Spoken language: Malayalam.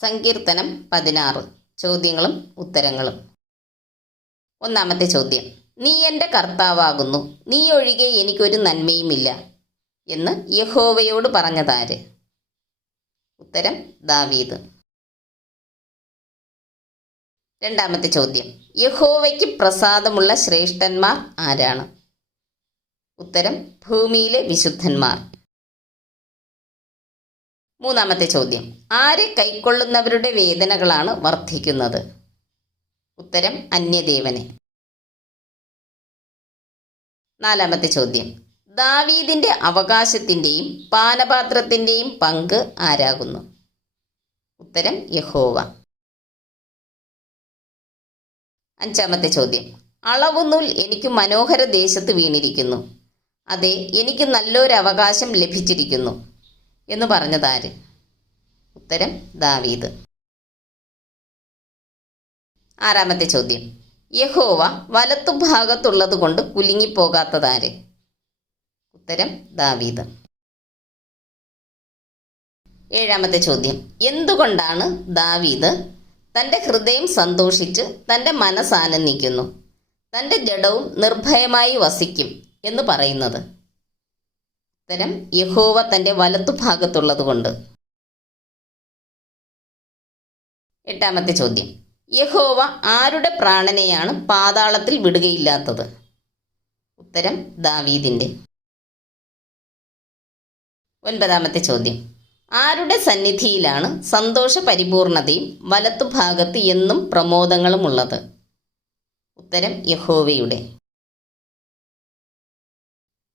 സങ്കീർത്തനം പതിനാറ്. ചോദ്യങ്ങളും ഉത്തരങ്ങളും. ഒന്നാമത്തെ ചോദ്യം. നീ എന്റെ കർത്താവാകുന്നു. നീ ഒഴികെ എനിക്കൊരു നന്മയുമില്ല എന്ന് യഹോവയോട് പറഞ്ഞതാര്? ഉത്തരം ദാവീദ്. രണ്ടാമത്തെ ചോദ്യം. യഹോവയ്ക്ക് പ്രസാദമുള്ള ശ്രേഷ്ഠന്മാർ ആരാണ്? ഉത്തരം ഭൂമിയിലെ വിശുദ്ധന്മാർ. മൂന്നാമത്തെ ചോദ്യം. ആരെ കൈക്കൊള്ളുന്നവരുടെ വേദനകളാണ് വർദ്ധിക്കുന്നത്? ഉത്തരം അന്യദേവനെ. നാലാമത്തെ ചോദ്യം. ദാവീദിന്റെ അവകാശത്തിന്റെയും പാനപാത്രത്തിന്റെയും പങ്ക് ആരാകുന്നു? ഉത്തരം യഹോവ. അഞ്ചാമത്തെ ചോദ്യം. അളവുനൂൽ എനിക്ക് മനോഹര ദേശത്ത് വീണിരിക്കുന്നു. അതെ എനിക്ക് നല്ലൊരു അവകാശം ലഭിച്ചിരിക്കുന്നു. എന്ന് പറഞ്ഞതാര് ഉത്തരം ദാവീദ്. ആറാമത്തെ ചോദ്യം. യഹോവ വലത്തുഭാഗത്തുള്ളത് കൊണ്ട് കുലുങ്ങിപ്പോകാത്തതാര് ഉത്തരം ദാവീദ്. ഏഴാമത്തെ ചോദ്യം. എന്തുകൊണ്ടാണ് ദാവീദ് തന്റെ ഹൃദയം സന്തോഷിച്ച് തന്റെ മനസ്സാനന്ദിക്കുന്നു തന്റെ ജഡവും നിർഭയമായി വസിക്കും എന്ന് പറയുന്നത്. ഉത്തരം യഹോവ തന്റെ വലത്തുഭാഗത്തുള്ളത് കൊണ്ട് എട്ടാമത്തെ ചോദ്യം. യഹോവ ആരുടെ പ്രാണനെയാണ് പാതാളത്തിൽ വിടുകയില്ലാത്തത്? ഉത്തരം ദാവീദിന്റെ ഒൻപതാമത്തെ ചോദ്യം. ആരുടെ സന്നിധിയിലാണ് സന്തോഷ പരിപൂർണതയും വലത്തുഭാഗത്ത് എന്നും പ്രമോദങ്ങളും ഉള്ളത് ഉത്തരം യഹോവയുടെ.